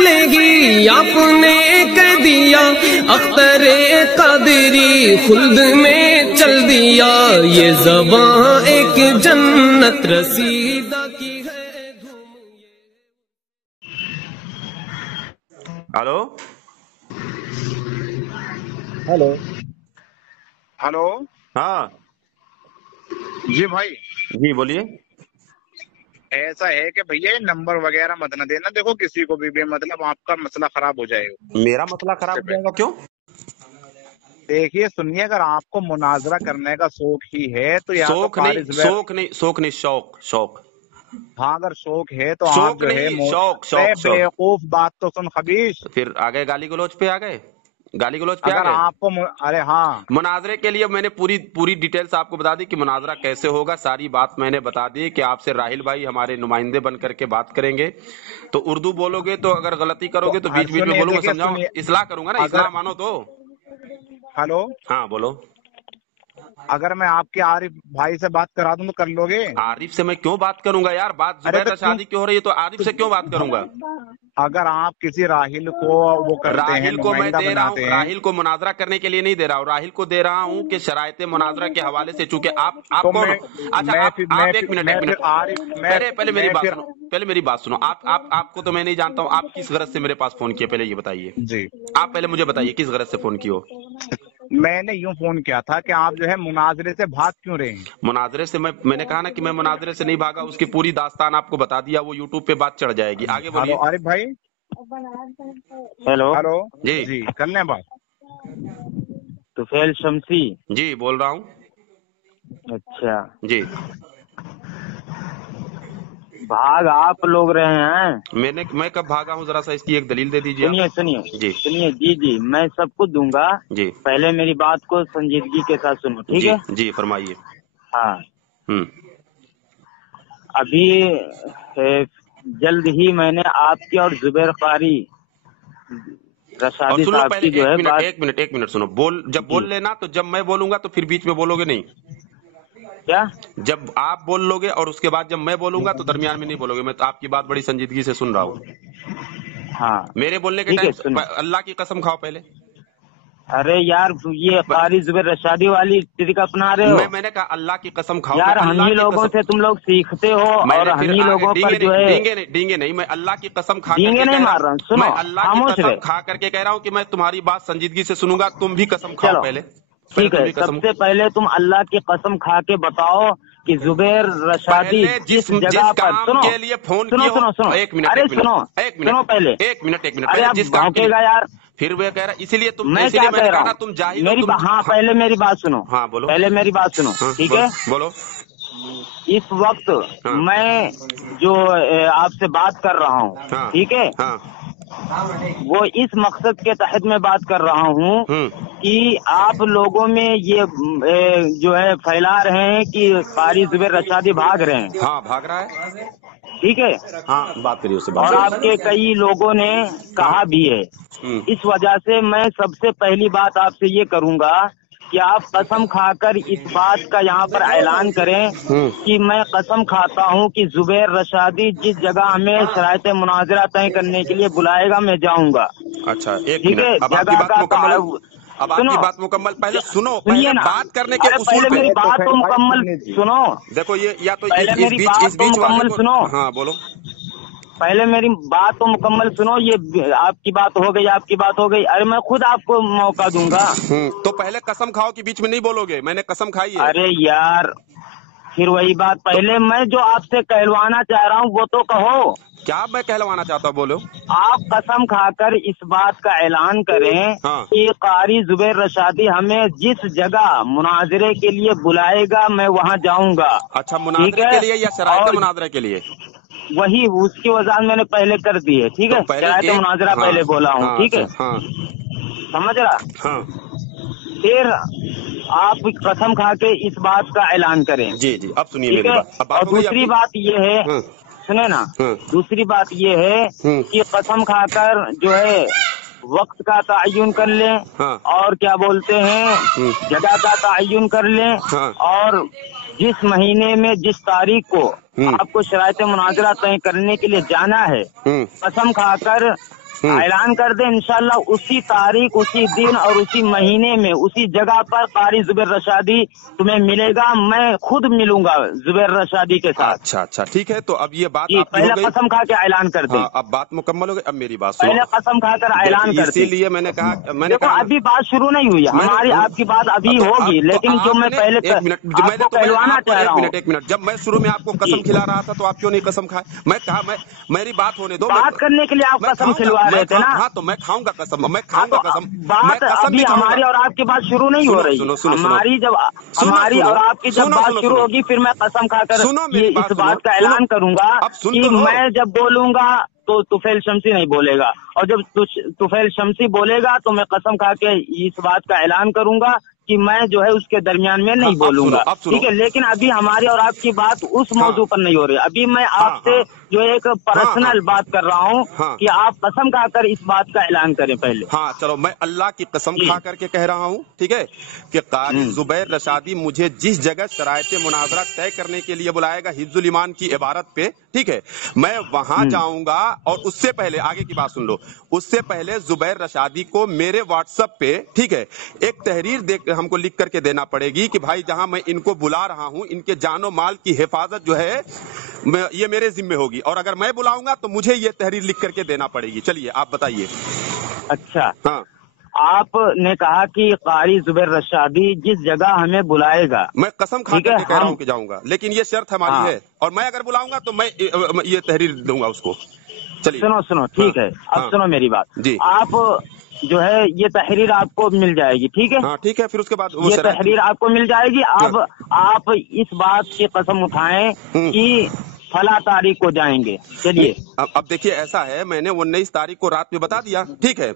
نہیں آپ نے کہہ دیا اختر قادری خلد میں چل دیا یہ زباں ایک جنت رسیدہ کی ہے دھوم. ہلو ہلو ہلو ہاں جی بھائی، جی بولیے. ایسا ہے کہ بھیا یہ نمبر وغیرہ مت نہ دینا، دیکھو کسی کو بھی مطلب آپ کا مسئلہ خراب ہو جائے گا. میرا مسئلہ خراب ہو جائے گا کیوں؟ دیکھیے سنیے، اگر آپ کو مناظرہ کرنے کا شوق ہی ہے تو یا تو قاری زبیر، شوق نہیں شوق. ہاں اگر شوق ہے تو آپ شوق جو ہے نہیں شوق بیوقوف بات تو سن خبیث. پھر آگے گالی گلوچ پہ آ گئے. اگر آپ کو ارے ہاں مناظرے کے لیے میں نے پوری ڈیٹیلز آپ کو بتا دی کہ مناظرہ کیسے ہوگا. ساری بات میں نے بتا دی کہ آپ سے راہل بھائی ہمارے نمائندے بن کر کے بات کریں گے. تو اردو بولو گے تو اگر غلطی کرو گے تو بیچ میں بولوں گا، سمجھاؤں، اصلاح کروں گا نا. اصلاح مانو تو. ہلو ہاں بولو. اگر میں آپ کے عارف بھائی سے بات کرا دوں تو کر لو گے؟ عارف سے میں کیوں بات کروں گا یار؟ بات ارے زبیر تو رشادی کی ہو رہی ہے تو عارف سے کیوں بات کروں گا؟ اگر آپ کسی راہل کو وہ کرتے ہیں، راہل کو میں نمائندہ دے رہا ہوں، بناتے ہیں، راہل کو مناظرہ کرنے کے لیے نہیں دے رہا ہوں. راہل کو دے رہا ہوں کہ شرائط مناظرہ کے حوالے سے، چونکہ آپ تو کون میں ہو؟ اچھا میں آپ ایک منٹ پھر عارف پہلے میری میں بات پھر سنو. پہلے میری بات سنو. آپ کو تو میں نہیں جانتا ہوں. آپ کس غرض سے میرے پاس فون کیا پہلے یہ بتائیے. جی آپ پہلے مجھے بتائیے کس غرض سے فون کی ہو. میں نے یوں فون کیا تھا کہ آپ جو ہے مناظرے سے بھاگ کیوں رہے ہیں؟ مناظرے سے میں نے کہا نا کہ میں مناظرے سے نہیں بھاگا. اس کی پوری داستان آپ کو بتا دیا. وہ یوٹیوب پہ بات چڑھ جائے گی. آگے بولیے. ہلو عارف بھائی، ہیلو ہلو جی جی کر لیں بات. طفیل شمسی. جی بول رہا ہوں. اچھا، جی بھاگ آپ لوگ رہے ہیں. میں کب بھاگا ہوں؟ ذرا سا اس کی ایک دلیل دے دیجیے سنیے آپ. سنیے جی سنیے، جی میں سب کو دوں گا. جی پہلے میری بات کو سنجیدگی کے ساتھ سنو، ٹھیک جی ہے؟ جی فرمائیے. ہاں، ہوں ابھی جلد ہی میں نے آپ کی اور زبیر قاری اور رشادی سن لو صاحب پہلے کی جو ہے بات. ایک منٹ سنو. جب جی بول لینا تو جب میں بولوں گا تو پھر بیچ میں بولو گے نہیں. کیا؟ جب آپ بول لو گے اور اس کے بعد جب میں بولوں گا تو درمیان میں نہیں بولو گے. میں تو آپ کی بات بڑی سنجیدگی سے سن رہا ہوں. ہاں میرے بولنے کے ٹھیک ہے، ٹائم اللہ کی قسم کھاؤ پہلے. ارے یار یہ قاری زبیر رشادی والی طریقہ اپنا رہے ہو میں نے کہا اللہ کی قسم کھاؤ. یار. میں اللہ ہنی کی لوگوں قسم سے تم لوگ سیکھتے ہو میں اور نے پھر ہنی آگے لوگوں پر جو ہے ڈینگے نہیں. میں اللہ کی قسم کھا کر ڈینگے کے نہیں کہہ رہا مار رہا ہوں. ہوں. میں سنو، اللہ کی خاموش رہے. قسم کھا کر کے کہہ رہا ہوں کہ میں تمہاری بات سنجیدگی سے سنوں گا. تم بھی قسم کھاؤ چلو پہلے ٹھیک تم ہے. بھی سب قسم. سے پہلے تم اللہ کی قسم کھا کے بتاؤ کہ زبیر رشادی پہلے جس جگہ پر کام سنو کے لیے فون سنو کیے ہو. سنو سنو ایک منٹ ارے سنو پہلے. ایک منٹ ارے پہلے اب جس کام کے بھونکے گا لیے. یار. پھر وہ کہہ رہا اسی لیے میں کیا میں کہہ نے رہا کہا نا ہوں؟ تم جاہل ہو. ہاں پہلے میری بات سنو. ہاں بولو. پہلے میری بات سنو، ہاں ٹھیک ہے؟ بولو. اس وقت ہاں میں جو آپ سے بات کر رہا ہوں، ہاں ٹھیک ہے، ہاں وہ اس مقصد کے تحت میں بات کر رہا ہوں کہ آپ لوگوں میں یہ جو ہے پھیلا رہے ہیں کہ قاری زبیر رشادی بھاگ رہے ہیں. ہاں بھاگ رہا ہے. ٹھیک ہے، ہاں بات کریے اس سے. اور آپ کے کئی لوگوں نے کہا بھی ہے. اس وجہ سے میں سب سے پہلی بات آپ سے یہ کروں گا کہ آپ قسم کھا کر اس بات کا یہاں پر اعلان کریں کہ میں قسم کھاتا ہوں کہ زبیر رشادی جس جگہ ہمیں شرائط مناظرہ طے کرنے کے لیے بلائے گا میں جاؤں گا. اچھا ایک ٹھیک ہے، منٹ. اب آپ کی جگہ بات کا مکمل. اب آپ سنو، کی بات مکمل. پہلے سنو. سنیے پہلے نا. بات کرنے کے ارے اصول پہلے پہ. میری بات تو مکمل سنو. دیکھو یہ یا تو پہلے اس میری بات تو بیچ والے مکمل کو. سنو. ہاں بولو. پہلے میری بات تو مکمل سنو. یہ آپ کی بات ہو گئی، آپ کی بات ہو گئی. ارے میں خود آپ کو موقع دوں گا. تو پہلے قسم کھاؤ کہ بیچ میں نہیں بولو گے. میں نے قسم کھائی ہے. ارے یار پھر وہی بات. پہلے میں جو آپ سے کہلوانا چاہ رہا ہوں وہ تو کہو. کیا میں کہلوانا چاہتا ہوں؟ بولو. آپ قسم کھا کر اس بات کا اعلان کریں ہاں کہ قاری زبیر رشادی ہمیں جس جگہ مناظرے کے لیے بلائے گا میں وہاں جاؤں گا. اچھا ٹھیک مناظرے ہے، کے لیے یا شرائط اور مناظرے کے لیے؟ وہی اس کی وضاحت میں نے پہلے کر دی ہے. ٹھیک تو ہے، پہلے شرائط ایک. مناظرہ ہاں پہلے بولا ہوں. ہاں ٹھیک اچھا ہے، ہاں سمجھ رہا. ہاں. پھر آپ قسم کھا کے اس بات کا اعلان کریں. جی جی اب سنیے ٹھیک میری ہے، بات. اب اور بات ہو گئی آپ دوسری کی. بات یہ ہے، ہاں سنے نا، ہاں دوسری بات یہ ہے کہ قسم کھا کر جو ہے وقت کا تعین کر لیں ہاں اور کیا بولتے ہیں جگہ کا تعین کر لیں، ہاں اور جس مہینے میں جس تاریخ کو آپ کو شرائط مناظرہ طے کرنے کے لیے جانا ہے قسم کھا کر ऐलान कर दे, इंशाल्लाह उसी तारीख, उसी दिन और उसी महीने में उसी जगह पर कारी जुबैर रशादी तुम्हें मिलेगा। मैं खुद मिलूंगा जुबैर रशादी के साथ। अच्छा अच्छा, ठीक है। तो अब ये बात आपकी पहले हो गई, कसम खा के ऐलान कर दे। अब बात मुकम्मल हो गई। अब मेरी बात सुनो, पहले कसम खाकर ऐलान कर दे। इसीलिए मैंने कहा अभी बात शुरू नहीं हुई, हमारी आपकी बात अभी होगी, लेकिन जो मैं पहले आपको कहलवाना चाह रहा हूँ। एक मिनट, जब मैं शुरू में आपको कसम खिला रहा था तो आप क्यों नहीं कसम खाए? मैं कहा मेरी बात होने दो, बात करने के लिए आप कसम खिलवा रहे थे ना। हाँ, तो मैं खाऊंगा कसम, मैं खाऊंगा कसम। बात अभी हमारी और आपकी बात शुरू नहीं हो रही। हमारी और आपकी जब बात शुरू होगी फिर मैं कसम खाकर इस बात का ऐलान करूंगा कि मैं जब बोलूंगा तो तुफैल शमसी नहीं बोलेगा, और जब तुफैल शमसी बोलेगा तो मैं कसम खा के इस बात का ऐलान करूंगा कि मैं जो है उसके दरमियान में नहीं बोलूंगा, ठीक है। लेकिन अभी हमारी और आपकी बात उस मौजू पर नहीं हो रही। अभी मैं आपसे जो एक पर्सनल बात कर रहा हूँ कि आप कसम खाकर इस बात का ऐलान करें पहले। हाँ चलो, मैं अल्लाह की कसम खा करके कह रहा हूँ, ठीक है, कि कारी जुबैर रशादी मुझे जिस जगह शरायते मुनाजरा तय करने के लिए बुलाएगा हिफ्जुल ईमान की इबारत पे, ठीक है, मैं वहां जाऊंगा। और उससे पहले आगे की बात सुन लो, उससे पहले जुबैर रशादी को मेरे व्हाट्सएप पे, ठीक है, एक तहरीर हमको लिख करके देना पड़ेगी कि भाई जहां मैं इनको बुला रहा हूं, इनके जानो माल की हिफाजत जो है ये मेरे जिम्मे होगी, और अगर मैं बुलाऊंगा तो मुझे ये तहरीर लिख करके देना पड़ेगी। चलिए आप बताइए। अच्छा, हाँ, आपने कहा कि कारी जुबैर रशादी जिस जगह हमें बुलाएगा, मैं कसम खा के कह रहा हूँ कि जाऊंगा, लेकिन ये शर्त हमारी है, और मैं अगर बुलाऊंगा तो मैं ये तहरीर दूंगा उसको। चलिए सुनो, ठीक है, अब सुनो मेरी बात जी। आप जो है ये तहरीर आपको मिल जाएगी, ठीक है। हाँ ठीक है, फिर उसके बाद ये तहरीर आपको मिल जाएगी। अब आप इस बात की कसम उठाएं कि फला तारीख को जाएंगे। चलिए अब देखिए, ऐसा है, मैंने 19 तारीख को रात में बता दिया, ठीक है।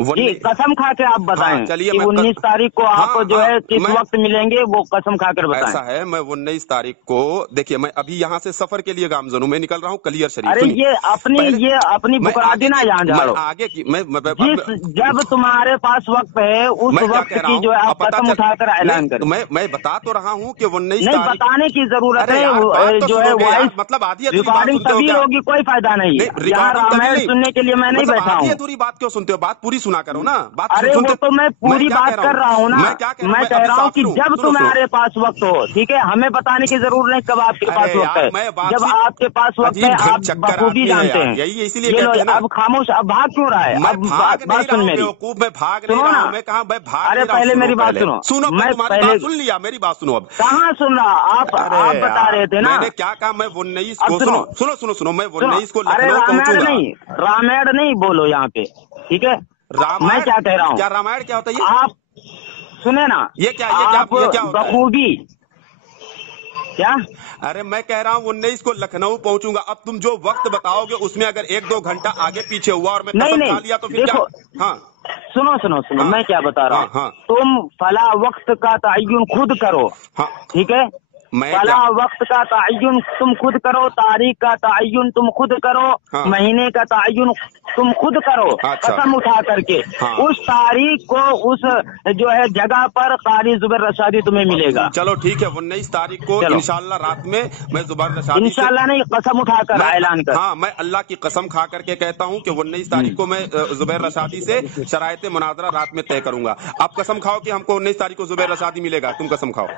जी, कसम खा के आप बताएं। चलिए, 19 तारीख को आप जो है किस वक्त मिलेंगे वो कसम खा कर बताएं। ऐसा है, मैं 19 तारीख को, देखिए मैं अभी यहाँ से सफर के लिए गामजन हूँ, मैं निकल रहा हूँ कलियर शरीफ। अरे ये अपनी बुकरादी ना यहाँ जा रहा आगे की जब तुम्हारे पास वक्त है उस वक्त की जो है आप कसम उठाकर ऐलान करें। मैं बता तो रहा हूँ कि 19 नहीं बताने की जरूरत है, जो है वॉइस मतलब आधी रिकॉर्डिंग तभी होगी, कोई फायदा नहीं। यहाँ रामायण सुनने के लिए मैं नहीं बैठा हूँ। अधूरी बात क्यों सुनते हो? बात पूरी सुना करो ना। बात अरे वो तो मैं पूरी बात कर रहा हूँ ना। मैं कह रहा हूँ कि जब तुम्हारे पास वक्त हो, ठीक है, हमें बताने की जरूरत नहीं कब आपके पास वक्त है। जब आपके पास वक्त है आप बखूबी जानते हैं। इसीलिए अब खामोश, अब भाग क्यों रहा है? अब बात सुन मेरी, सुनो ना। अरे पहले मेरी बात सुनो। मैं पहले सुन लिया, मेरी बात सुनो। अब कहाँ सुन रहा? आप बता रहे थे ना। मैंने क्या कहा? मैं 19 को, सुनो, मैं 19 को अरे रामायण नहीं बोलो यहाँ पे, ठीक है। मैं क्या कह रहा हूँ? क्या रामायण क्या होता है? आप सुने ना, ये क्या बखूबी क्या? अरे मैं कह रहा हूँ 19 को लखनऊ पहुंचूंगा। अब तुम जो वक्त बताओगे उसमें अगर 1-2 घंटा आगे पीछे हुआ और मैं कसम खा लिया तो फिर देखो, क्या? हाँ सुनो, मैं क्या बता रहा हूँ। तुम फला वक्त का तय्युन खुद करो, ठीक है। फला वक्त का तय्युन तुम खुद करो, तारीख का तय्युन तुम खुद करो, महीने का तय्युन तुम खुद करो, कसम उठा करके। उस तारीख को उस जो है जगह पर कारी जुबैर रशादी तुम्हें मिलेगा। चलो ठीक है, 19 तारीख को इंशाल्लाह रात में मैं जुबैर रशादी, इंशाल्लाह नहीं, कसम उठाकर ऐलान कर। हाँ, मैं अल्लाह की कसम खा करके कहता हूँ कि 19 तारीख को मैं जुबैर रशादी से शरायते मुनाजरा रात में तय करूंगा। आप कसम खाओ कि हमको 19 तारीख को जुबैर रशादी मिलेगा। तुम कसम खाओ।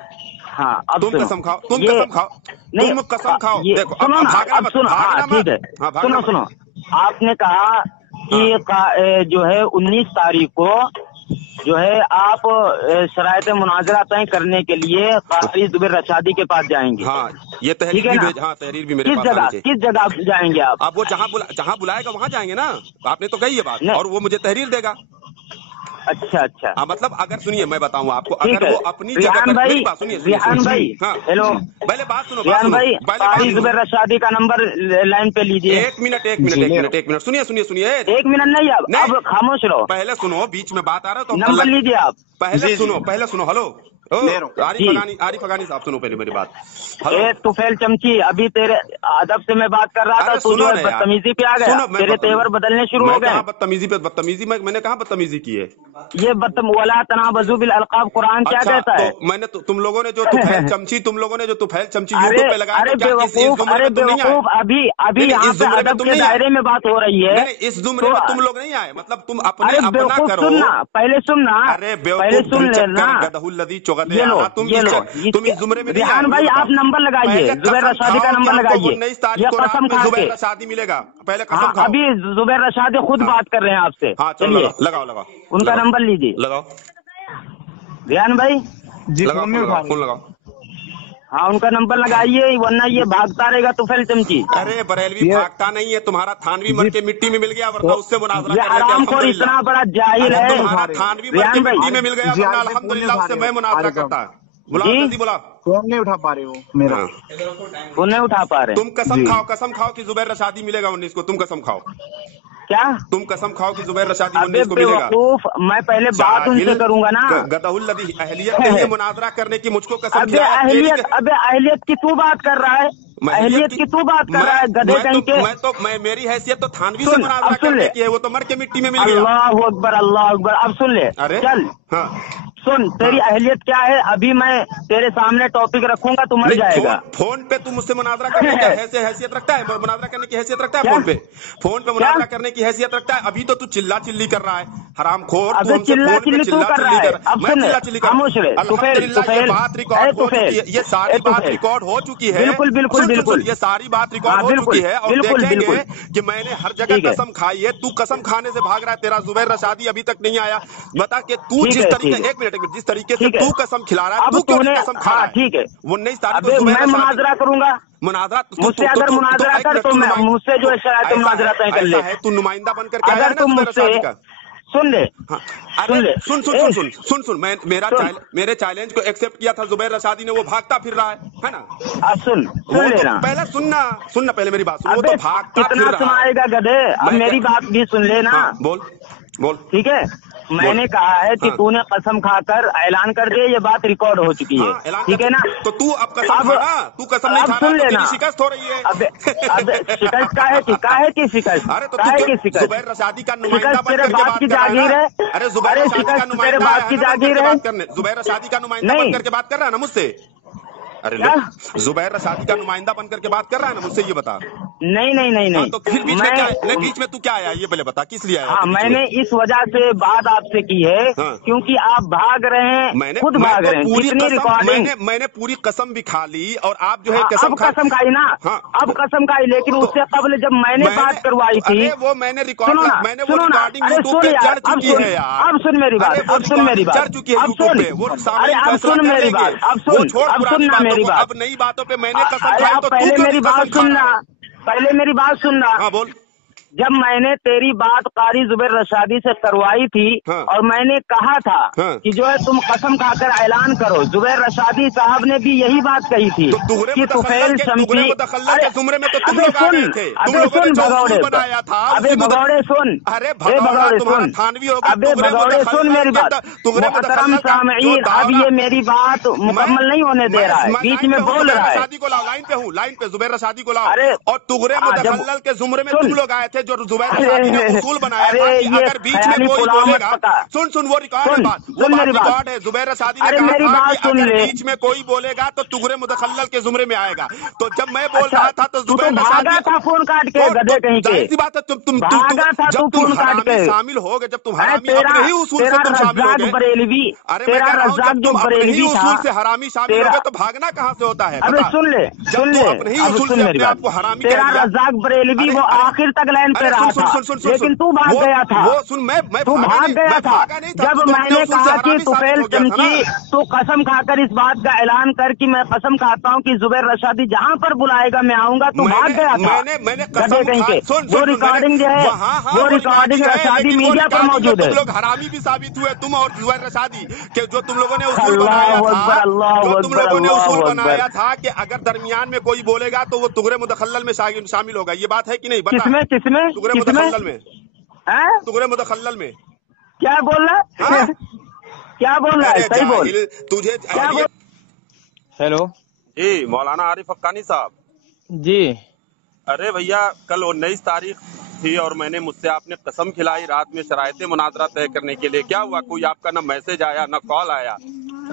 हाँ, अब तुम कसम खाओ, तुम कसम खाओ। देखो सुनो ना, अब सुनो, ठीक है, सुनो। आपने कहा कि जो है 19 तारीख को जो है आप शरायत मुनाजरा तय करने के लिए कारी जुबैर रशादी के पास जाएंगे। हाँ, ये तहरीर भी, तहरीर भी मेरे पास। किस जगह जाएंगे आप? वो जहाँ बुलाएगा वहाँ जाएंगे ना। आपने तो कही ये बात, और वो मुझे तहरीर देगा। अच्छा। हाँ, मतलब अगर सुनिए मैं बताऊँ आपको, अगर वो अपनी जगह पर, मेरी बात सुनिए। रिहान भाई, हेलो, पहले बात सुनो। रिहान भाई, कारी जुबैर रशादी का नंबर लाइन पे लीजिए। एक मिनट, सुनिए। 1 मिनट नहीं, अब खामोश रहो। पहले सुनो, बीच में बात आ रहा है तो नंबर लीजिए आप। पहले सुनो। हेलो, आरिफ अगानी साहब सुनो पहले मेरी बात। ए तुफैल चमची, अभी तेरे अदब से मैं बात कर रहा था, तू जो है बदतमीजी पे आ गया, तेरे तेवर बदलने शुरू हो गए। बदतमीजी मैंने कहा बदतमीजी की है? ये वला तनाबज़ू बिल अलक़ाब कुरान क्या कहता है? तो मैंने तुम लोगों ने जो तुफैल चमची यूट्यूब पे लगाया, अरे बेवकूफ, अभी यहाँ पे अदब के दायरे में बात हो रही है। इस जुमरे में तुम लोग नहीं आए, मतलब तुम अपने अपना करो। पहले सुनना, पहले सुन लेना। तुम इस जुमरे में रिहान भाई आप नंबर लगाइए, जुबैर रशादी का नंबर लगाइए। 19 तारीख को रात में जुबैर रशादी मिलेगा, पहले कसम खाओ। अभी जुबैर रशादी खुद बात कर रहे हैं आपसे। चलिए लगाओ उनका नंबर लीजिए, लगाओ रिहान भाई जी, फोन लगाओ। हाँ उनका नंबर लगाइए, वरना ये भागता रहेगा तुफैल चमची। अरे बरेलवी भागता नहीं है, तुम्हारा थानवी मर के मिट्टी में मिल गया, वरना उससे मुनाजरा ये आराम को इतना बड़ा जाहिल है। तुम्हारा थानवी मर के मिट्टी में मिल गया, वरना अल्हम्दुलिल्लाह उससे मैं मुनाजरा करता। बोला फोन नहीं उठा पा रहे हो मेरा, फोन नहीं उठा पा रहे। तुम कसम खाओ कि जुबैर रशादी मिलेगा 19 को। तुम कसम खाओ, क्या तुम कसम खाओ कि जुबैर रशादी 19 को मिलेगा? मैं पहले बात उनसे करूंगा ना। गदहुल्लदी अहलियत के लिए मुनाजरा करने की मुझको कसम। अबे अहलियत की तू बात कर रहा है, अहलियत की तू बात कर रहा है गधे कहीं के। मैं मेरी हैसियत तो थानवी से मुनाजरा करने की है, वो तो मर के मिट्टी में मिल गया। अल्लाह अकबर, अल्लाह अकबर। अब सुन ले, चल सुन, तेरी अहलियत क्या है? अभी मैं तेरे सामने टॉपिक रखूंगा, तू मर जाएगा। फोन पे तू मुझसे मुनाजरा करने की हैसियत रखता है? मुनाजरा करने की हैसियत रखता है? फोन पे मुनाजरा करने की हैसियत रखता है? अभी तो तू चिल्ला चिल्ली कर रहा है, हरामखोर। चिल्ला चिल्ली तू कर रहा है। अब सुन, खामोश रहे। अल्हम्दुलिल्लाह बात रिकॉर्ड हो चुकी है, ये सारी बात रिकॉर्ड हो चुकी है। बिल्कुल बिल्कुल बिल्कुल, ये सारी बात रिकॉर्ड हो चुकी है। और देखेंगे कि मैंने हर जगह कसम खाई है, तू कसम खाने से भाग रहा है। तेरा जुबैर रशादी अभी तक नहीं आया। बता कि तू जिस तरीके, एक मिनट, जिस तरीके से तू कसम खिला रहा है, तू क्यों नहीं कसम खा रहा है? ठीक है, 19 तारीख को मैं मुनाजरा करूंगा। मुनाजरा मुझसे अगर मुनाजरा कर तो मैं मुझसे जो है मुनाजरा तय कर ले। तू नुमाइंदा बनकर के आया अगर तुम मुझसे सुन ले, सुन मेरे चैलेंज को एक्सेप्ट किया था जुबैर रशादी ने, वो भागता फिर रहा है ना? अब सुन लेना, पहले सुनना पहले मेरी बात सुन। वो तो भागता फिर रहा है। सुनाएगा गधे, अब मेरी बात भी सुन लेना। बोल। ठीक है, मैंने कहा है कि तूने कसम खाकर ऐलान कर दे, ये बात रिकॉर्ड हो चुकी है। ठीक है ना? तो तू अब कसम खाना, तू कसम नहीं खा रहा, सुन लेना, शिकस्त हो रही है। अब शिकस्त का है कि शिकस्त? अरे तो जुबैर रशादी का नुमाइंदा बनकर के बात की जागीर है। अरे जुबैर रशादी का नुमाइंदा बात की जागीर है। जुबैर रशादी का नुमाइंदा बनकर के बात कर रहा है ना मुझसे? अरे जुबैर रशादी का नुमाइंदा बनकर के बात कर रहा है ना मुझसे? ये बता। नहीं। तो फिर बीच में तू क्या आया, ये पहले बता, किस लिए आया? हाँ, मैंने इस वजह से बात आपसे की है क्योंकि आप भाग रहे हैं, खुद भाग रहे हैं। कितनी रिकॉर्डिंग मैंने पूरी कसम भी खा ली, और आप जो है कसम खाई ना। अब कसम खाई, लेकिन उससे कबल जब मैंने बात करवाई थी, वो मैंने रिकॉर्डिंग यूट्यूब पे चढ़ चुकी है यार। अब सुन मेरी बात, अब सुन मेरी बात, चढ़ चुकी है यूट्यूब पे। वो अब सुन मेरी बात, अब सुनना मेरी बात। अब नई बातों पे मैंने कसम खाई तो पहले मेरी बात सुनना, पहले मेरी बात सुनना। हाँ बोल। जब मैंने तेरी बात कारी जुबैर रशादी से करवाई थी, और मैंने कहा था कि जो है तुम कसम खाकर ऐलान करो, जुबैर रशादी साहब ने भी यही बात कही थी कि तुफैल चमची। अबे सुन भगौड़े, अबे भगौड़े सुन, अबे भगौड़े सुन, अबे भगौड़े सुन मेरी बात। मोहतरम सामईन, अब ये मेरी बात मुकम्मल नहीं होने दे रहा है, बीच में बोल रहा है। लाइन पे हूँ, लाइन पे जुबैर रशादी को लाओ। और तुगरे मुतखल्लल के जुमरे में तुम लोग आए थे, जो जुबैर रशादी ने उसूल बनाया था कि अगर बीच में कोई बोलेगा, सुन वो रिकॉर्ड है, बात वो रिकॉर्ड है। जुबैर रशादी ने कहा था कि अगर बीच में कोई बोलेगा तो तुगरे मुतखल्लल के जुमरे में आएगा। तो जब मैं बोल रहा था तो जुबैर रशादी था फोन काट के, गधे कहीं के। ऐसी बात है, जब तुम हरामी शामिल हो गए, जब तुम हरामी अपने ही उसूल से तुम शामिल हो गए। बरेलवी, अरे मैं कह रहा हूं, जब तुम अपने ही उसूल से हरामी शामिल हो गए तो भागना कहाँ से होता है? अबे सुन ले, अपने ही उसूल से अपने आप को हरामी तेरा रज़ाक बरेलवी वो आखिर तक लाइन पे रहा था, लेकिन तू भाग गया था। वो सुन, तू भाग गया था। जब मैंने कहा कि तुफैल चमची, तू कसम खाकर इस बात का ऐलान कर कि मैं कसम खाता हूँ कि जुबैर रशादी जहाँ पर बुलाएगा मैं आऊंगा, तू भाग गया था। मैंने कहीं के वो रिकॉर्डिंग जो है, वो रिकॉर्डिंग रशादी मीडिया पर मौजूद है। तुम लोग हरामी भी साबित हुए, तुम और जुबैर रशादी के, जो तुम लोगों ने उसूल बनाया था, जो तुम लोगों ने उसूल बनाया था कि अगर दरमियान में कोई बोलेगा तो वो तुगरे मुतखल्लल में शामिल होगा। ये बात है कि नहीं? किसमें तुगरे मुतखल्लल में, तुगरे मुतखल्लल में क्या बोल रहा है? क्या बोल रहा है, सही बोल। तुझे हेलो जी मौलाना आरिफ हक्कानी साहब जी। अरे भैया कल 19 तारीख थी और मैंने मुझसे आपने कसम खिलाई रात में शरायते मुनाजरा तय करने के लिए। क्या हुआ, कोई आपका ना मैसेज आया ना कॉल आया?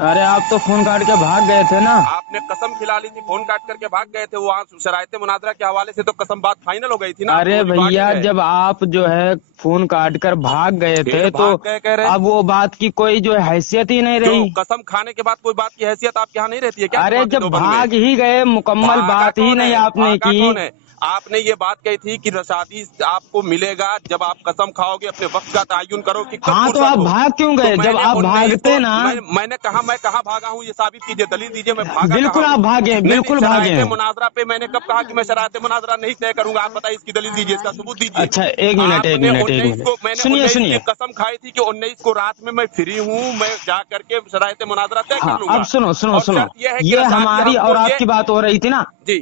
अरे आप तो फोन काट के भाग गए थे ना। आपने कसम खिला ली थी, फोन काट करके भाग गए थे। वहाँ शरायते मुनाजरा के हवाले से तो कसम बात फाइनल हो गई थी ना। अरे भैया जब आप जो है फोन काट कर भाग गए थे तो अब वो बात की कोई जो हैसियत ही नहीं रही। कसम खाने के बाद कोई बात की हैसियत आपके यहाँ नहीं रहती है क्या? अरे जब भाग ही गए, मुकम्मल बात ही नहीं आपने की। आपने ये बात कही थी कि रसादी आपको मिलेगा जब आप कसम खाओगे, अपने वक्त का तयन करो कि कब। हाँ तो आप भाग क्यों गए? जब आप भागते ना। मैंने कहा मैं कहाँ भागा हूँ, ये साबित कीजिए, दलील दीजिए मैं भागा। बिल्कुल आप भागे, बिल्कुल भागे। मुनाजरा पे मैंने कब कहा कि मैं शरायते मुनाजरा नहीं तय करूंगा? आप बताइए, इसकी दलील दीजिए, इसका सबूत दीजिए। अच्छा एक मिनट सुनिए सुनिए। कसम खाई थी कि 19 को रात में मैं फ्री हूँ, मैं जा करके शरायते मुनाजरा तय कर लूंगा। अब सुनो सुनो सुनो, ये हमारी और आपकी बात हो रही थी ना जी,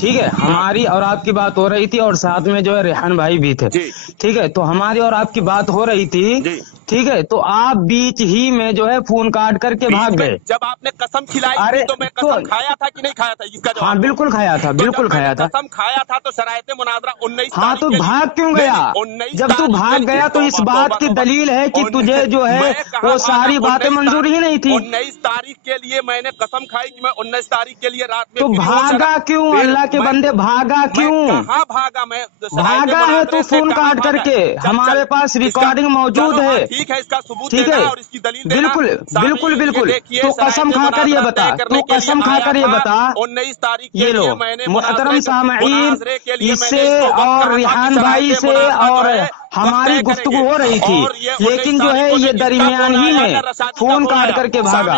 ठीक है, हमारी और आपकी बात हो रही थी और साथ में जो है रेहान भाई भी थे, ठीक है। तो हमारी और आपकी बात हो रही थी, ठीक है। तो आप बीच ही में जो है फोन काट करके भाग गए। जब आपने कसम खिलाई अरे तो मैं कसम खाया था कि नहीं खाया था, इसका जवाब। हाँ बिल्कुल खाया था, बिल्कुल खाया था। कसम खाया था तो शरायते मुनाजरा 19। हाँ तो भाग क्यों गया? जब तू भाग गया तो इस बात की दलील है कि तुझे जो है वो सारी बातें मंजूर ही नहीं थी। 19 तारीख के लिए मैंने कसम खाई कि मैं 19 तारीख के लिए रात में। तो भागा क्यों? अल्लाह के बंदे भागा क्यों? कहाँ भागा मैं? भागा है तू फोन काट करके। हमारे पास रिकॉर्डिंग मौजूद है, ठीक है, इसका सबूत ठीक है। और इसकी दलील बिल्कुल बिल्कुल बिल्कुल। तो कसम खाकर ये बता, तू कसम खाकर ये बता। 19 तारीख ये लो मुहतरम सामईन, इससे और रिहान भाई से और हमारी गुफ्तगू हो रही थी, लेकिन जो है ये दरमियान ही में फोन काट करके भागा।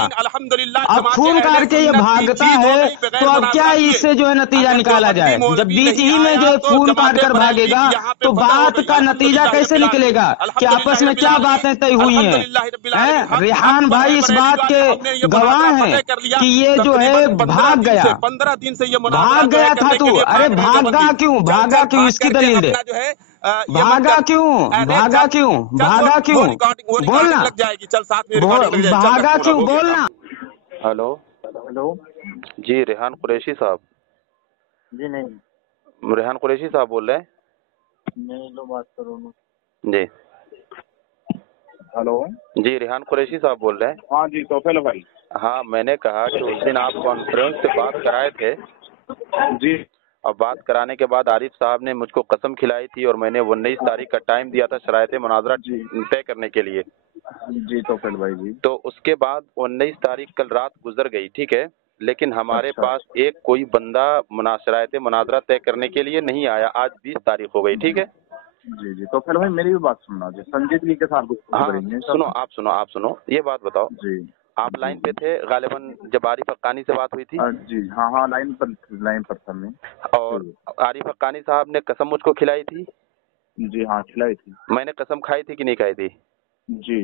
अब फोन काट के ये भागता है तो अब क्या इससे जो है नतीजा निकाला जाए? जब बीच ही में जो है फोन काट कर भागेगा तो बात का नतीजा कैसे निकलेगा कि आपस में क्या बातें तय हुई हैं? रेहान भाई इस बात के गवाह हैं कि ये जो है भाग गया। 15 दिन से ये भाग गया था तू। अरे भागा क्यों? भागा क्यों? इसकी दलील दे। भागा क्यों? भागा क्यों? भागा क्यों? बोलना। लग जाएगी, चल साथ में भागा क्यों? बोलना। हेलो हेलो जी, रेहान कुरैशी साहब। जी नहीं, रेहान कुरैशी साहब बोल रहे हैं? नहीं लो बात करो जी। हेलो जी, रेहान कुरैशी साहब बोल रहे हैं? हाँ जी तोफेल भाई। हाँ, मैंने कहा कि उस दिन आप कॉन्फ्रेंस से बात कराए थे जी, और बात कराने के बाद आरिफ साहब ने मुझको कसम खिलाई थी और मैंने 19 तारीख का टाइम दिया था शरायते मुनाजरा तय करने के लिए। जी तोफेल भाई जी। तो उसके बाद 19 तारीख कल रात गुजर गई, ठीक है, लेकिन हमारे पास एक कोई बंदा शरायते मुनाजरा तय करने के लिए नहीं आया। आज 20 तारीख हो गई, ठीक है। जी जी तो फिर भाई मेरी भी बात सुनना जी, संजीत जी के साथ हाँ सुनो, आप सुनो, ये बात बताओ जी। आप लाइन पे थे गालिबन जब आरिफ हक्कानी से बात हुई थी? जी हाँ लाइन पर था मैं। और आरिफ हक्कानी साहब ने कसम मुझको खिलाई थी? जी हाँ खिलाई थी। मैंने कसम खाई थी कि नहीं खाई थी? जी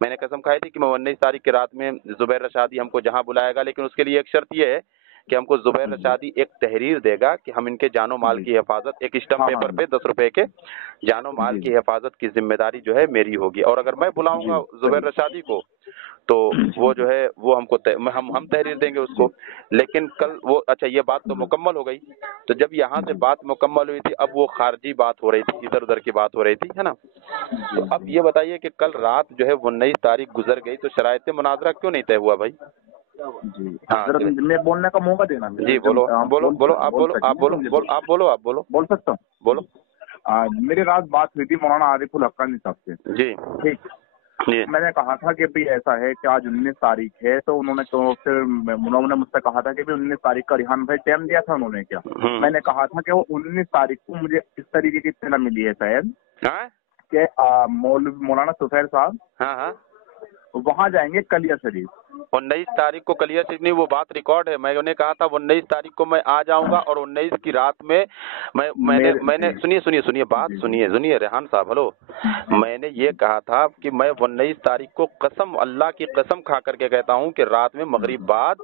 मैंने कसम खाई थी कि मैं 19 तारीख की रात में जुबैर रशादी हमको जहां बुलाएगा, लेकिन उसके लिए एक शर्त ये है कि हमको जुबैर रशादी एक तहरीर देगा कि हम इनके जानो माल की हिफाजत, एक स्टम्प पेपर पे 10 रुपए के जानो माल की हिफाजत की जिम्मेदारी जो है मेरी होगी। और अगर मैं बुलाऊंगा जुबैर रशादी को तो वो जो है वो हमको हम तहरीर देंगे उसको। लेकिन कल वो अच्छा ये बात तो मुकम्मल हो गई। तो जब यहाँ से बात मुकम्मल हुई थी अब वो खारजी बात हो रही थी, इधर उधर की बात हो रही थी, है ना। तो अब ये बताइए कि कल रात जो है 19 तारीख गुजर गई तो शरायते मुनाजरा क्यों नहीं तय हुआ भाई? जी हाँ मैं बोलने का मौका देना। जी बोलो बोलो बोलो आप बोलो आप बोलो आप बोलो आप बोलो बोल सकता हूँ बोलो। मेरी रात बात हुई थी मौलाना आरिफुल हक्कानी साहब से। जी ठीक, मैंने कहा था कि भाई ऐसा है कि आज 19 तारीख है तो उन्होंने तो फिर उन्होंने मुझसे कहा था कि भाई 19 तारीख का रिहान भाई टाइम दिया था उन्होंने क्या। मैंने कहा था कि वो 19 तारीख को मुझे इस तरीके की इत्तला मिली है शायद कि मौलाना सुफैर साहब वहाँ जाएंगे कलिया शरीफ 19 तारीख को। कलिया शरीफ नहीं, वो बात रिकॉर्ड है। मैं उन्हें कहा था 19 तारीख को मैं आ जाऊंगा और 19 की रात में मैंने सुनिए बात सुनिए रेहान साहब। हेलो, मैंने ये कहा था कि मैं 19 तारीख को कसम, अल्लाह की कसम खा करके कहता हूँ कि रात में मगरिब बाद,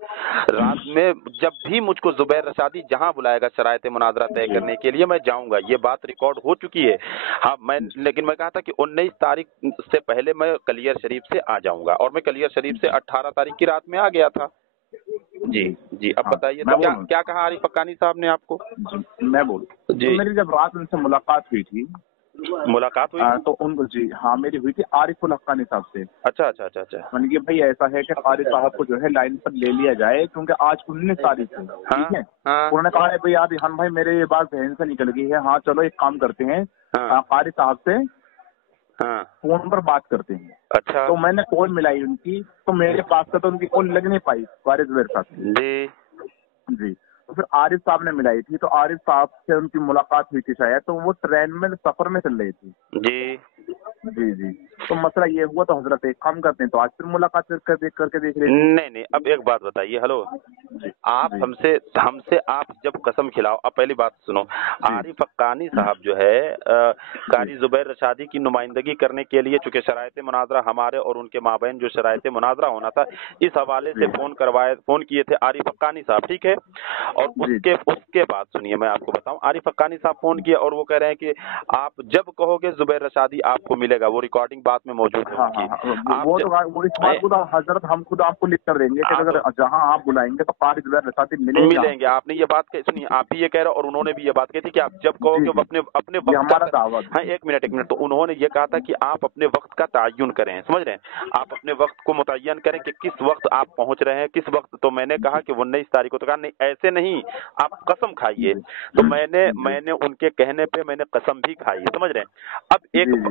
रात में जब भी मुझको जुबैर रशादी जहाँ बुलाएगा शरायत मुनाजरा तय करने के लिए मैं जाऊंगा। ये बात रिकॉर्ड हो चुकी है। हाँ लेकिन मैं कहा था कि 19 तारीख से पहले मैं कलियर शरीफ से आ जाऊंगा, और मैं कलियर शरीफ से 18 तारीख की रात में आ गया था। जी अब बताइए तो क्या कहा आरिफ हक्कानी साहब ने आपको? मैं बोल जी, तो मेरी जब रात उनसे मुलाकात हुई थी तो उनको जी हाँ मेरी हुई थी आरिफुल हक्कानी साहब से। अच्छा। मैंने कि भाई ऐसा है कि कारी साहब को जो है लाइन पर ले लिया जाए, क्योंकि आज 19 तारीख है, ठीक है। उन्होंने कहा है भाई यार रिहान भाई मेरे ये बात बहन से निकल गई है, हाँ चलो एक काम करते हैं, कारी साहब से फोन पर बात करते हैं। अच्छा। तो मैंने कॉल मिलाई उनकी, तो मेरे पास से तो उनकी कॉल लग नहीं पाई कारी जुबैर साहब जी। तो फिर आरिफ साहब ने मिलाई थी, तो आरिफ साहब से उनकी मुलाकात हुई थी शायद, तो वो ट्रेन में सफर में चल रही थी जी। तो मसला ये हुआ, तो हजरत एक काम करते हैं, तो आज फिर मुलाकात करके देख रहे हैं। नहीं अब एक बात बताइए। हेलो आप हमसे आप जब कसम खिलाओ, अब पहली बात सुनो, आरिफ हक्कानी साहब जो है कारी जुबैर रशादी की नुमाइंदगी करने के लिए, चूंकि शरायत मुनाजरा हमारे और उनके माबैन जो शरायत मुनाजरा होना था, इस हवाले से फोन किए थे आरिफ हक्कानी साहब, ठीक है। और उसके बाद सुनिए मैं आपको बताऊं, आरिफ हक्कानी साहब फोन किए और वो कह रहे हैं कि आप जब कहोगे जुबैर रशादी आपको मिलेगा, वो रिकॉर्डिंग बात में मौजूद है। वो इस बात को हजरत हम खुद आपको लिख कर देंगे कि अगर जहां आप बुलाएंगे तो कारी जुबैर रशादी मिलेंगे। आपने ये बात सुनिए, आप भी ये कह रहे हो और उन्होंने भी ये बात कही थी कि आप जब कहोगे अपने हमारा दावा। हाँ एक मिनट, तो उन्होंने ये कहा था कि आप अपने वक्त का तयन करें, समझ रहे हैं, आप अपने वक्त को मुतय्यन करें कि किस वक्त आप पहुंच रहे हैं, किस वक्त। तो मैंने कहा कि 19 तारीख को, तो कहा नहीं ऐसे नहीं, आप कसम खाइए। तो मैंने उनके कहने पे मैंने कसम भी खाई, समझ रहे हैं।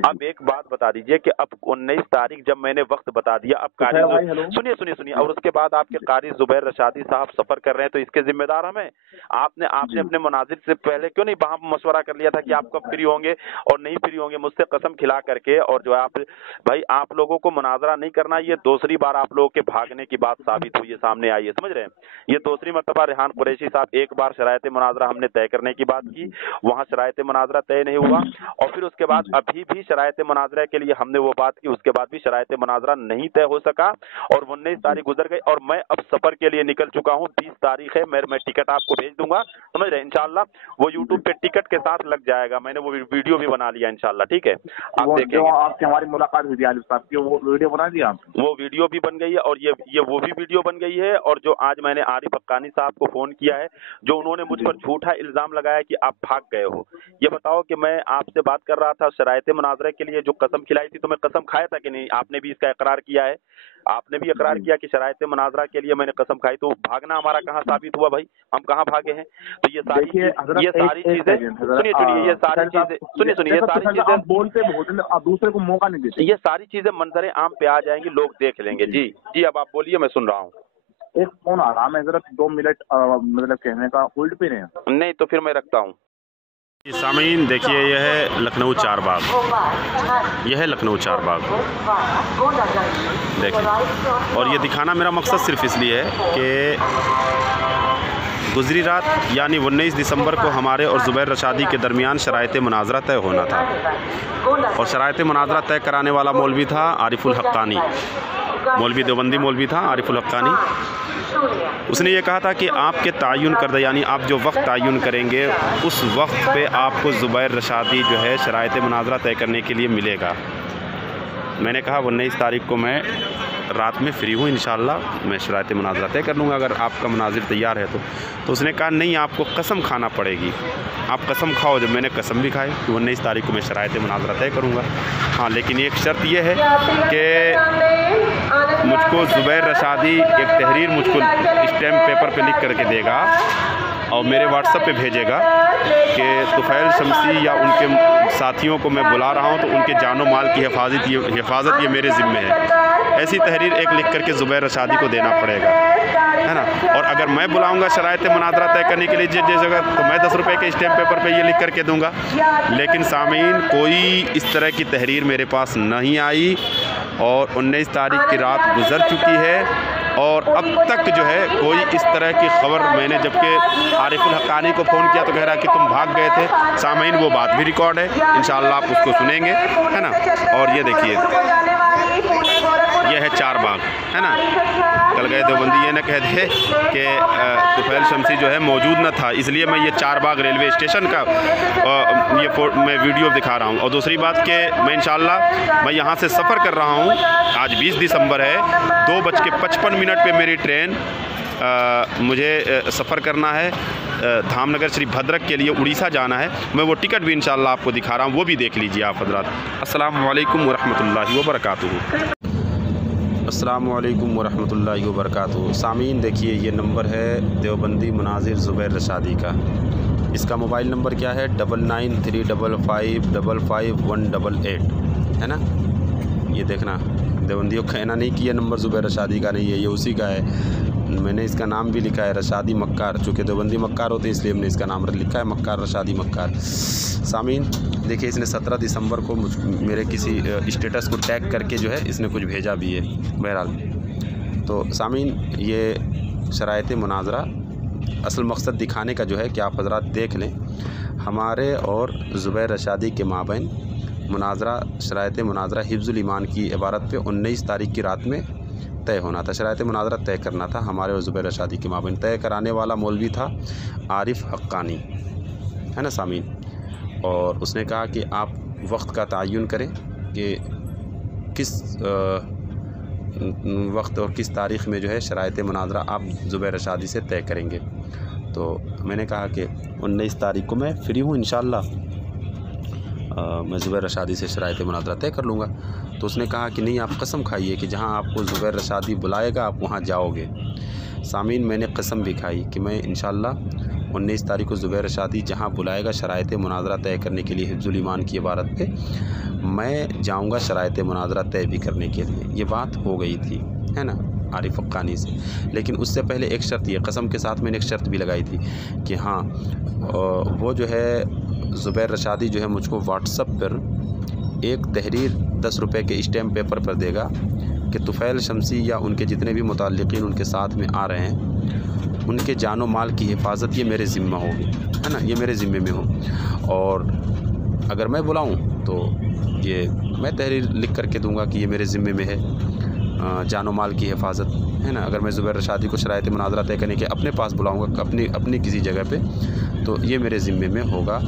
अब एक बात बता दीजिए कि अब 19 तारीख जब मैंने वक्त बता दिया, अब कारी सुनिए और उसके बाद आपके कारी जुबैर रशादी साहब सफर कर रहे हैं, तो इसके जिम्मेदार हमें। आपने अपने मुनाजिर से पहले क्यों नहीं वहां मशवरा कर लिया था कि आप कब फ्री होंगे और नहीं फ्री होंगे, मुझसे कसम खिला करके। और जो आप भाई आप लोगों को मुनाजरा नहीं करना, ये दूसरी बार आप लोगों के भागने की बात साबित हुई है, सामने आई है, समझ रहे हैं। ये दूसरी मर्तबा रेहान कुरैशी साहब, एक बार शरायत मुनाजरा हमने तय करने की बात की, वहां शरायत मुनाजरा तय नहीं हुआ, और फिर उसके बाद अभी भी शरायत मुनाजरा के लिए हमने वो बात की, उसके बाद भी शरायत मुनाजरा नहीं तय हो सका, और 19 तारीख गुजर गई, और मैं अब सफर के लिए निकल चुका हूँ। 20 तारीख है, मैं टिकट आपको भेज दूंगा, समझ रहे हैं। इंशाल्लाह वो यूट्यूब पे टिकट के साथ लग जाएगा, मैंने वो वीडियो भी बना लिया इंशाल्लाह, ठीक है। आप देखेंगे आपकी हमारी मुलाकात हुई थी आरिफ साहब की, वो वीडियो बना दिया आप? वो वीडियो भी बन गई है, और ये वो भी वीडियो बन गई है। और जो आज मैंने आरिफ हक्कानी साहब को फोन किया है, जो उन्होंने मुझ पर झूठा इल्जाम लगाया कि आप भाग गए हो, ये बताओ कि मैं आपसे बात कर रहा था शरायत मुनाजरा के लिए, जो कसम खिलाई थी, तो मैं कसम खाया था कि नहीं? आपने भी इसका इकरार किया है, आपने भी इकरार किया कि शरायत मुनाजरा के लिए मैंने कसम खाई। तो भागना हमारा कहाँ साबित हुआ भाई, हम कहाँ भागे हैं? तो ये सारी चीजें सुनिए, ये सारी चीजें बोलते आप दूसरे को मौका नहीं देते, ये सारी चीजें मंजरे आम पे आ जाएंगी, लोग देख लेंगे। जी अब आप बोलिए, मैं सुन रहा हूँ। एक फोन आ रहा है, मैं जरा 2 मिनट मतलब कहने का होल्ड पे रहे। नहीं तो फिर मैं रखता हूँ। सामीन देखिए, यह है लखनऊ चारबाग, यह है लखनऊ चारबाग देखिए। और ये दिखाना मेरा मकसद सिर्फ इसलिए है कि गुजरी रात यानी 19 दिसंबर को हमारे और जुबैर रशादी के दरमियान शरायत मुनाजरा तय होना था, और शरायत मुनाजरा तय कराने वाला मौलवी था आरिफुल हक्कानी, मौलवी देवबंदी मौलवी था आरिफुल हक्कानी। उसने ये कहा था कि आपके तयन कर दे, यानी आप जो वक्त तयन करेंगे उस वक्त पे आपको जुबैर रशादी जो है शरायत मुनाजरा तय करने के लिए मिलेगा। मैंने कहा 19 तारीख को मैं रात में फ्री हूँ, इंशाल्लाह मैं शरायत मुनाजरा तय कर लूँगा अगर आपका मुनाजिर तैयार है तो उसने कहा नहीं, आपको कसम खाना पड़ेगी, आप कसम खाओ। जब मैंने कसम भी खाई कि 19 तारीख को मैं शरायत मुनाजरा तय करूँगा, हाँ, लेकिन एक शर्त यह है कि मुझको जुबैर रशादी एक तहरीर मुझको स्टैम्प पेपर पे लिख करके देगा और मेरे व्हाट्सएप पे भेजेगा कि तुफैल शमसी या उनके साथियों को मैं बुला रहा हूँ, तो उनके जानो माल की हिफाजत ये मेरे ज़िम्मे है। ऐसी तहरीर एक लिख करके जुबैर रशादी को देना पड़ेगा, है ना। और अगर मैं बुलाऊंगा शरायत मुनाजरा तय करने के लिए जिस जगह, तो मैं 10 रुपये के स्टैम्प पेपर पे ये लिख करके दूंगा। लेकिन सामीन कोई इस तरह की तहरीर मेरे पास नहीं आई, और 19 तारीख की रात गुजर चुकी है और अब तक जो है कोई इस तरह की खबर मैंने, जबकि आरिफुल हक्कानी को फ़ोन किया तो कह रहा कि तुम भाग गए थे। सामीन वो बात भी रिकॉर्ड है, इंशाअल्लाह आप उसको सुनेंगे, है ना। और ये देखिए, ये है चार बाग, है ना। कल गए देवबंदी ये न कह दे कि तुफैल शमसी जो है मौजूद न था, इसलिए मैं ये चार बाग रेलवे स्टेशन का मैं वीडियो दिखा रहा हूँ। और दूसरी बात कि मैं इंशाअल्लाह मैं यहाँ से सफ़र कर रहा हूँ, आज 20 दिसंबर है, 2:55 पे मेरी ट्रेन मुझे सफ़र करना है धामनगर श्री भद्रक के लिए, उड़ीसा जाना है। मैं वो टिकट भी इंशाअल्लाह आपको दिखा रहा हूँ, वो भी देख लीजिए आप हज़रात। अस्सलामु अलैकुम वरहमतुल्लाहि वबरकातुहू। अस्सलामु अलैकुम वरहमतुल्लाहि वबरकातुहू। सामीन देखिए, ये नंबर है देवबंदी मुनाजिर ज़ुबैर रशादी का। इसका मोबाइल नंबर क्या है? 9935555188, है ना। ये देखना, देवबंदियों कहना नहीं कि ये नंबर ज़ुबैर रशादी का नहीं है, ये उसी का है। मैंने इसका नाम भी लिखा है रशादी मक्कार, चूँकि देवबंदी मक्कार होते हैं इसलिए हमने इसका नाम लिखा है मक्कार, रशादी मक्कार। सामीन देखिए, इसने 17 दिसंबर को मेरे किसी स्टेटस को टैग करके जो है इसने कुछ भेजा भी है। बहरहाल तो सामीन, ये शरायत मुनाजरा असल मकसद दिखाने का जो है कि आप हज़रात देख लें, हमारे और ज़ुबैर रशादी के माबैन मुनाजरा, शरायत मुनाजरा हिफ्ज़ुल ईमान की इबारत पे 19 तारीख की रात में तय होना था। शरायत मुनाजरा तय करना था हमारे और ज़ुबैर रशादी के माबैन। तय कराने वाला मौलवी था आरिफ हक्कानी, है ना सामीन। और उसने कहा कि आप वक्त का तयन करें कि किस वक्त और किस तारीख़ में जो है शरायत मुनाजरा आप ज़ुबैर रशादी से तय करेंगे। तो मैंने कहा कि 19 तारीख को मैं फ्री हूँ, इंशाअल्लाह मैं ज़ुबैर रशादी से शरायत मुनाजरा तय कर लूँगा। तो उसने कहा कि नहीं, आप कसम खाइए कि जहाँ आपको ज़ुबैर रशादी बुलाएगा आप वहाँ जाओगे। सामीन मैंने कसम भी खाई कि मैं इंशाअल्लाह 19 तारीख को ज़ुबैर रशादी जहाँ बुलाएगा शरायत मुनाजरा तय करने के लिए हिफ्ज़ुल ईमान की इबारत पे, मैं जाऊँगा शरायत मुनाजरा तय भी करने के लिए। ये बात हो गई थी, है ना, आरिफ हक्कानी से। लेकिन उससे पहले एक शर्त, ये कसम के साथ मैंने एक शर्त भी लगाई थी कि हाँ, वो जो है ज़ुबैर रशादी जो है मुझको व्हाट्सएप पर एक तहरीर 10 रुपये के स्टैम्प पेपर पर देगा कि तुफैल शमसी या उनके जितने भी मुताल्लिक़ीन उनके साथ में आ रहे हैं, उनके जानो माल की हिफाजत ये मेरे ज़िम्मा होगी, है ना, ये मेरे ज़िम्मे में हो। और अगर मैं बुलाऊं तो ये मैं तहरीर लिख करके दूंगा कि ये मेरे ज़िम्मे में है जानो माल की हिफाजत, है ना। अगर मैं ज़ुबैर रशादी को शरायत मुनाजरा तय करने के अपने पास बुलाऊंगा अपनी किसी जगह पे, तो ये मेरे ज़िम्मे में होगा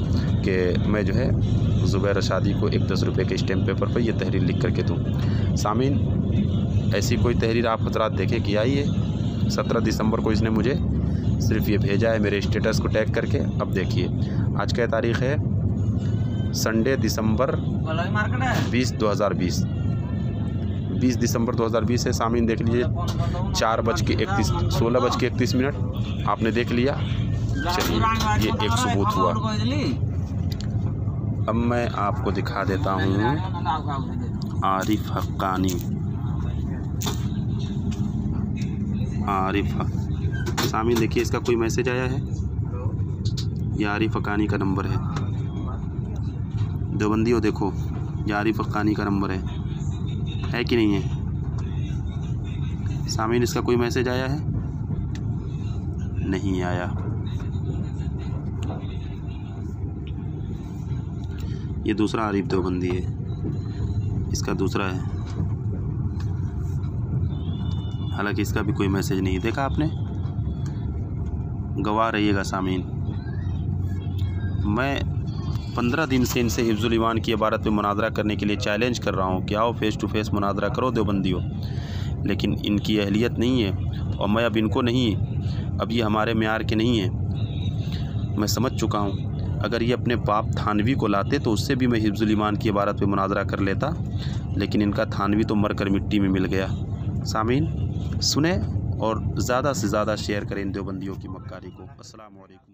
कि मैं जो है ज़ुबैर रशादी को एक 10 रुपये के स्टैम्प पेपर पर यह तहरीर लिख करके दूँ। सामीन ऐसी कोई तहरीर आप हज़रात देखें कि आई है। 17 दिसंबर को इसने मुझे सिर्फ ये भेजा है मेरे स्टेटस को टैग करके। अब देखिए आज क्या तारीख़ है, संडे दिसंबर 20 दिसंबर 2020 है। सामीन देख लीजिए, 16:31 आपने देख लिया। चलिए ये एक सबूत हुआ। अब मैं आपको दिखा देता हूँ आरिफ हक्कानी। सामीन देखिए, इसका कोई मैसेज आया है, ये आरिफ हक्कानी का नंबर है। देवबंदी हो देखो, ये आरिफ हक्कानी का नंबर है कि नहीं है? सामीन इसका कोई मैसेज आया है? नहीं आया। ये दूसरा आरिफ देवबंदी है, इसका दूसरा है, हालांकि इसका भी कोई मैसेज नहीं देखा आपने। गवाह रहिएगा सामीन। मैं 15 दिन से इनसे हिफ्ज़ुल ईमान की इबारत पे मुनाजरा करने के लिए चैलेंज कर रहा हूँ कि आओ फेस टू फेस मुनाजरा करो देवबंदियों, लेकिन इनकी अहलियत नहीं है और मैं अब इनको नहीं, अब ये हमारे म्यार के नहीं हैं। मैं समझ चुका हूँ, अगर ये अपने बाप थानवी को लाते तो उससे भी मैं हिफ्ज़ुल ईमान की इबारत पे मुनाजरा कर लेता, लेकिन इनका थानवी तो मर कर मिट्टी में मिल गया। सामीन सुने और ज़्यादा से ज़्यादा शेयर करें इन देवबंदियों की मक्कारी को। अस्सलामु अलैकुम।